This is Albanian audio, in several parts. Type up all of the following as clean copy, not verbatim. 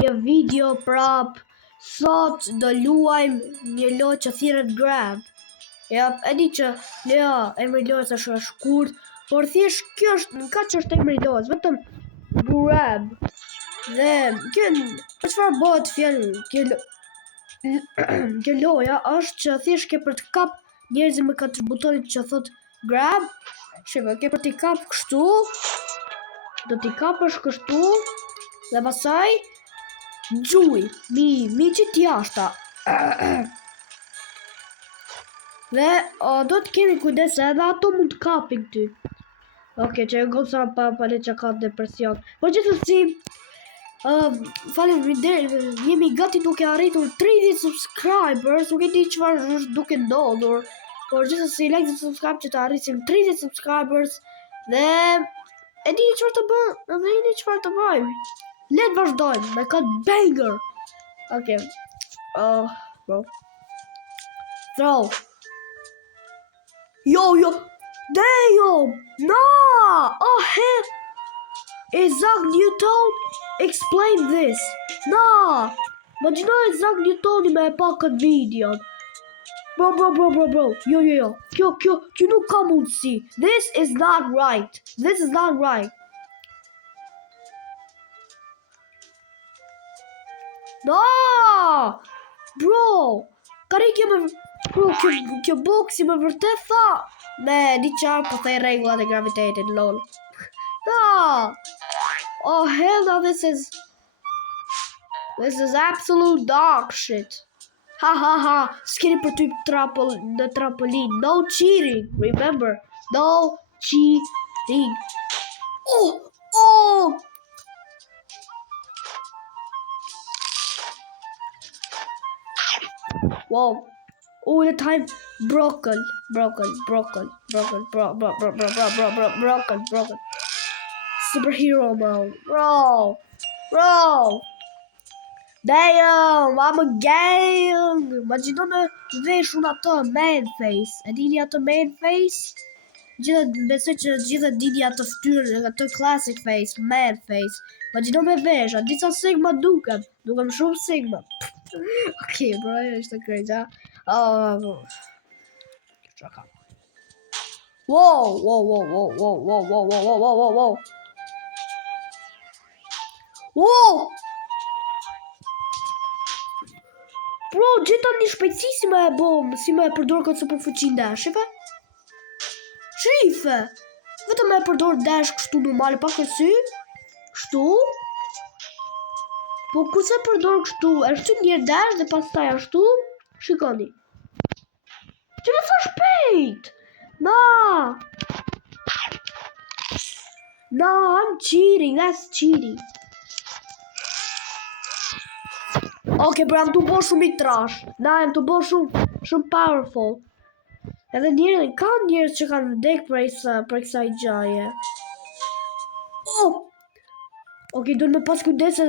një video prap. Sot do luajmë një lojë që thirret Grab. Ja, e di që emri i lojës është shkurt, por thjesht kjo është emri i lojës, vetëm Grab. Dhe çfarë bëhet fjalë kjo loja është që thjesht ke për të kap njerëzit me katër butonin që thot Grab. Shifë, ke për t'i kap kështu, do t'i kapësh kështu, dhe pasaj gjuj, mi që t'jashta. Dhe do të kemi kujdes edhe ato mund të kapin ty. Oke, që e gosa pa le që ka depresion. Por gjithsesi, jemi gati duke arritur 30 subscribers, nuk e di çfarë është duke ndodhur. Por gjithsesi, like dhe subscribe që të arrisim 30 subscribers dhe e dini çfarë të bëjmë, edhe jeni çfarë të bëjmë. Le të vazhdojmë me këtë banger. Okay. Bro. Throw. Yo. Damn. No. Oh hell. Isaac Newton explain this. No. Imagjino Isaac Newton me pa këtë video. Bro. Yo. Kjo nuk ka mundësi. This is not right. No! Bro! Kjo boksi më vërtet tha. Ne, di qarë po thej regullat e gravitetit, lol. No! Oh, hell no, this is absolute dog shit. Ha. S'keni për ty në trampolin. No cheating, remember. No cheating. Oh! Wow. All the time broken. Superhero mode. Bro. Damn, I'm a gang. Imagjino me vesh unë ato man face. E dini ato man face? Besoj që gjithë dini ato fytyrë, ato classic face, man face. Imagjino me vesh, a disa Sigma dukem shumë Sigma. Okay, bro, është great, ha? Wow. Wow! Bro, gjitha një shpejtësi si me e përdor këtë super fuqin dash, shife? Vetëm me e përdor dash kështu normale, pa kërcy? Kështu? Po kurse përdor kështu, është një dash dhe pas taj ashtu? Shikoni. Që më sa shpejt? No, I'm cheating, that's cheating. Okay, bro, jam të bo shumë i trash. Jam të bo shumë powerful. Edhe ka njerëz që kanë vdek për kësaj gjaje. Okay, duhet me pas kujdese.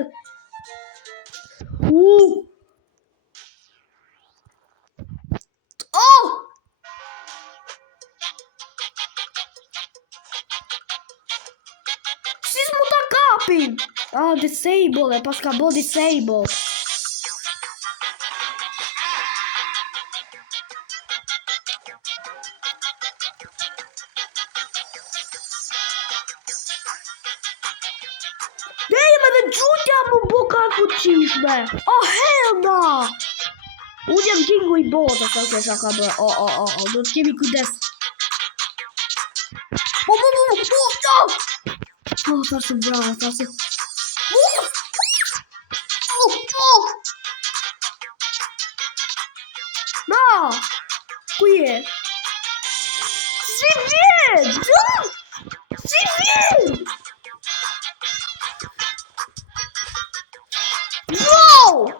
Si s'mu ta kapin? Disable, pas ka bo disable. Gjutja më buka fuqishme. Oh, hell no. Unë jam kingu i botës, ok, shaka bërë. Do të kemi kujdes. Thasë bravo, thasë. No, ku je? Si vjen? Wow!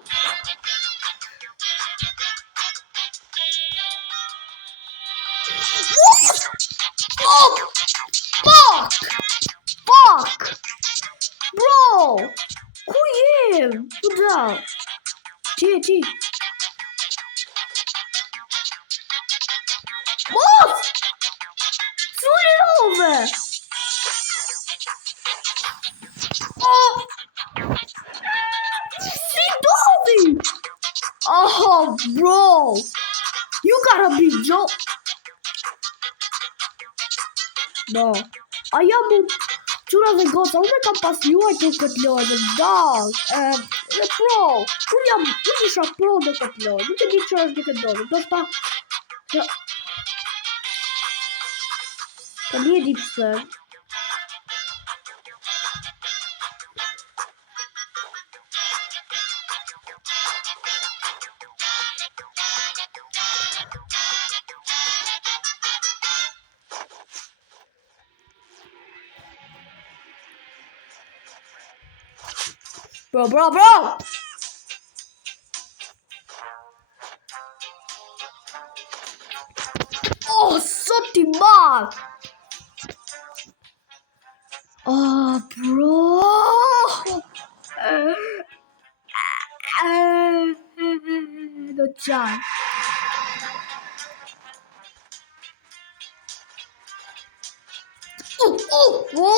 Fuck! Bro! Ku je? Kuda? Ti. What? Throw it over! Oh, bro! You gotta be joke. No. A jam qura dhe gota, unë kam pas luaj të këtë lojë dhe dog. Dhe pro. Unë isha pro dhe këtë lojë. Nuk e di që është dhe këtë lojë. Do shta... Ka një di pëse. Bro! Oh, sot ti mal! Oh, bro! Do qaj. Bro!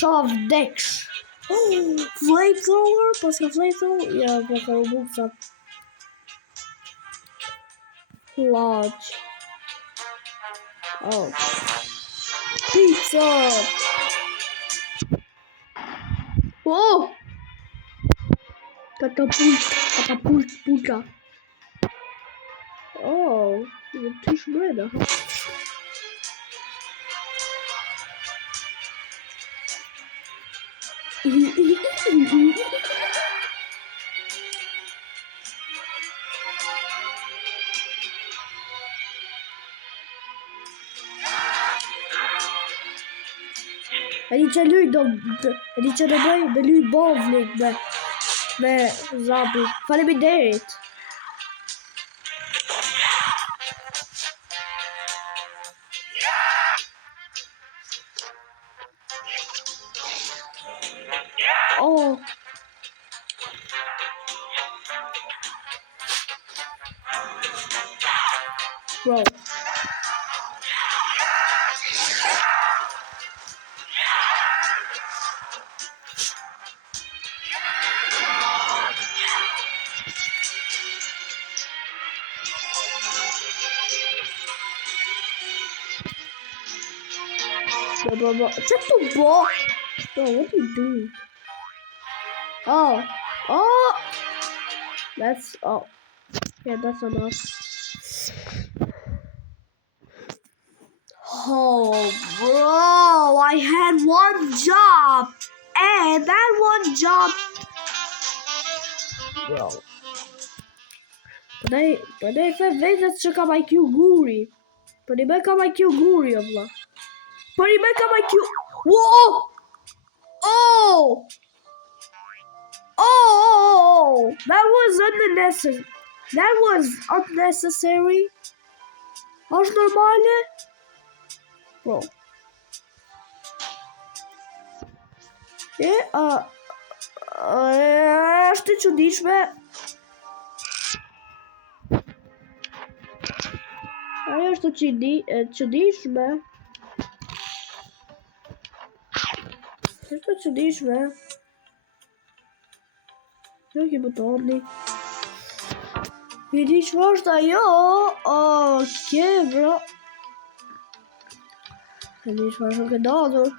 Qa vdeksh. Flamethrower? Pas ka flamethrower? Ja, pa ka ubuksa. Lodge. Oh. Pizza! Oh! Catapult, puta. Oh, ty shmreda. E di që luj do luj bowling me Zabi. Faleminderit. Oh. Bro. Bro. Check the ball. Bro, what are you doing? Oh. That's yeah, that's enough. Oh, bro, I had one job, and that one job, bro. Për ne the vetet që kam IQ guri. Për i me kam IQ guri, vlla. Për i me kam IQ. Whoa! Oh! That was unnecessary. Është normale? Bro. Është e çuditshme. Ajo është e çuditshme. Është e çuditshme. Nuk e butoni. I di që është ajo. Oke, bro. I di që është ke dadur.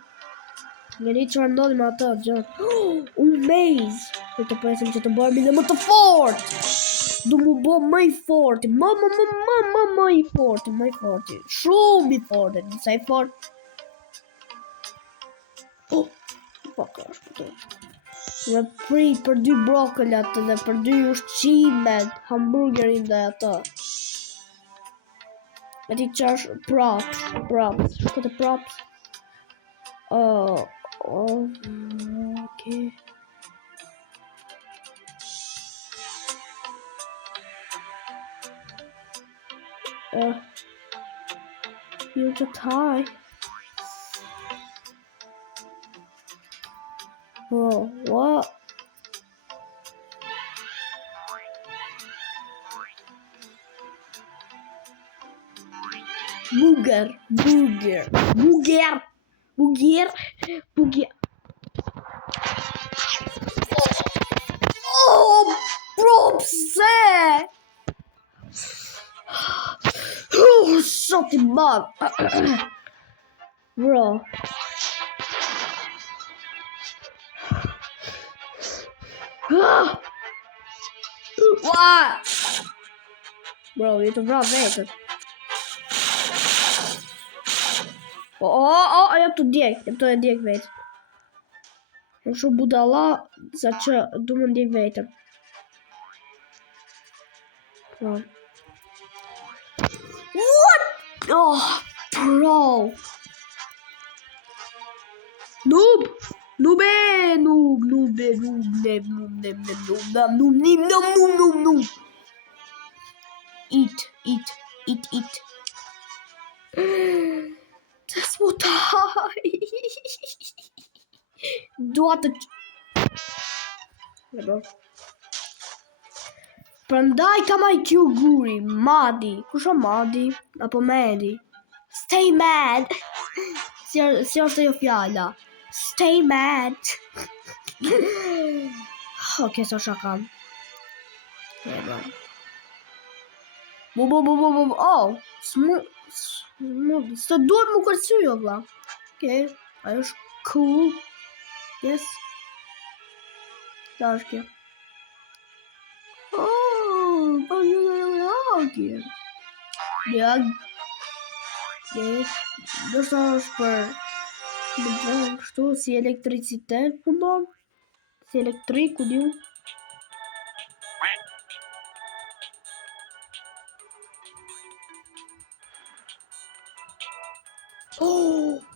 Nga di që ndodhi me ata gjatë. Unë maze. Për të presim që të bërmi dhe më të fort. Du mu bo më i forti. Më i forti. Më i forti. Shumë i forti. Nisa i fort. Po ka është për të. Dhe prit për 2 brokolat dhe për 2 ushqimet, hamburgerin dhe ato. E ti që është props. Këtë props. Okay. You to tie. Oh, what? Booger. Oh, bro, ti madh. Bro. Ua! Bro, je të vrap vetën. Jam të ndjek vetë. Jam shumë budalla, sa që du më ndjek vetën. What? Oh, bro. Noob. Eat. Të smutaj. Dua të... Prandaj kam IQ guri, Madi. Kusha Madi? Apo Medi? Stay mad. Si është jo fjalla. Stay mad. Ok, so shakam. Oh, së duhet mu kërcy jo vla. Ok, ajo është cool. Yes. Da është kjo. Ok. Ja. Dërsa është për... Kështu si elektricitet, pundon. Si elektrik, ku diu.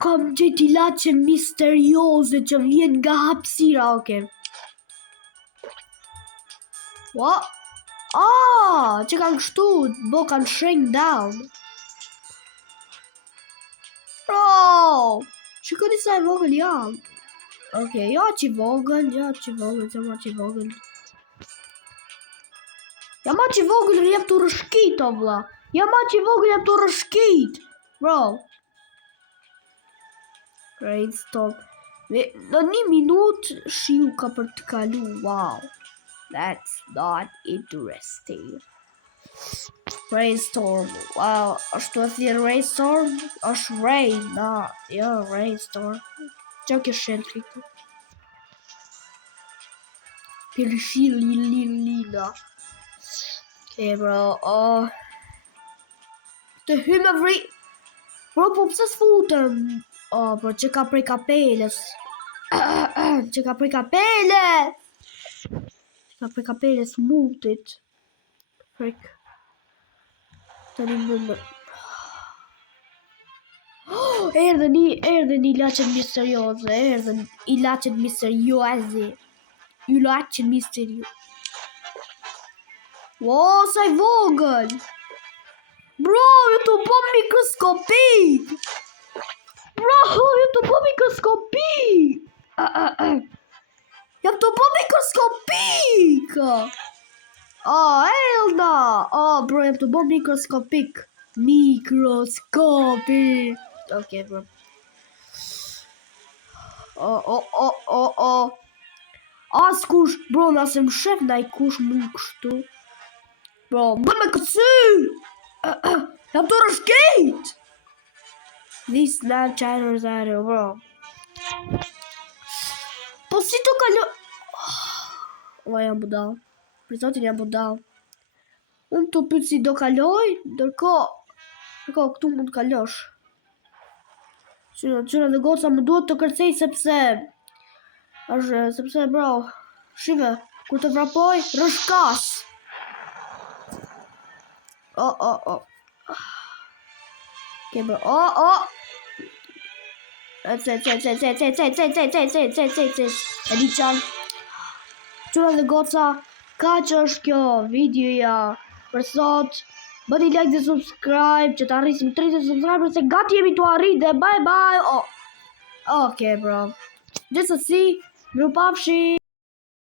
Kam gjeti laçe misterioze që vjen nga hapësira, oke. What? Që kanë kështu, bo kanë shrink down. Bro, shikoni sa e vogël jam. Oke, jo që vogël. Jam që vogël, jam të rëshkit, o vla. Jam të rëshkit. Bro. Brainstorm. Në 1 minut shiu ka për të kalu. Wow. That's not interesting. Brainstorm. Wow. Ashtu e thirë rainstorm? Ashtë rain. Jo, rainstorm. Qa kjo shenë kriku? Lila. Okay, bro. Të hymë vri... Bro, po pëse s'futëm? Bro, që ka prej kapeles. Që ka prej kapeles mutit. Frek. Të një mëndë. Erdhen i lachet misterioze. I lachet misterioze. Wow, sa i vogël. Bro, ju të po mikroskopik. Jam të po mikroskopik. Elda. Bro, jam të po mikroskopik. Ok, bro. Askush, bro, nëse më shef ndaj kush mu kështu. Bro, më me kësy. Jam të rëshkit. This land channels are, bro. Po si të kalo... jam budal. Prizotin jam budal. Unë të pytë si do kaloj, ndërko këtu mund të kalosh. Qyra dhe goca më duhet të kërcej sepse, bro, shive, kur të vrapoj, rëshkas. Ok, bro, E di qanë. Qyra dhe goca, ka që është kjo videoja për sot. Bëni like dhe subscribe që të arrisim 30 subscribers se gati jemi të arrit dhe bye bye. Ok, bro. Gjithsesi, mirupafshi.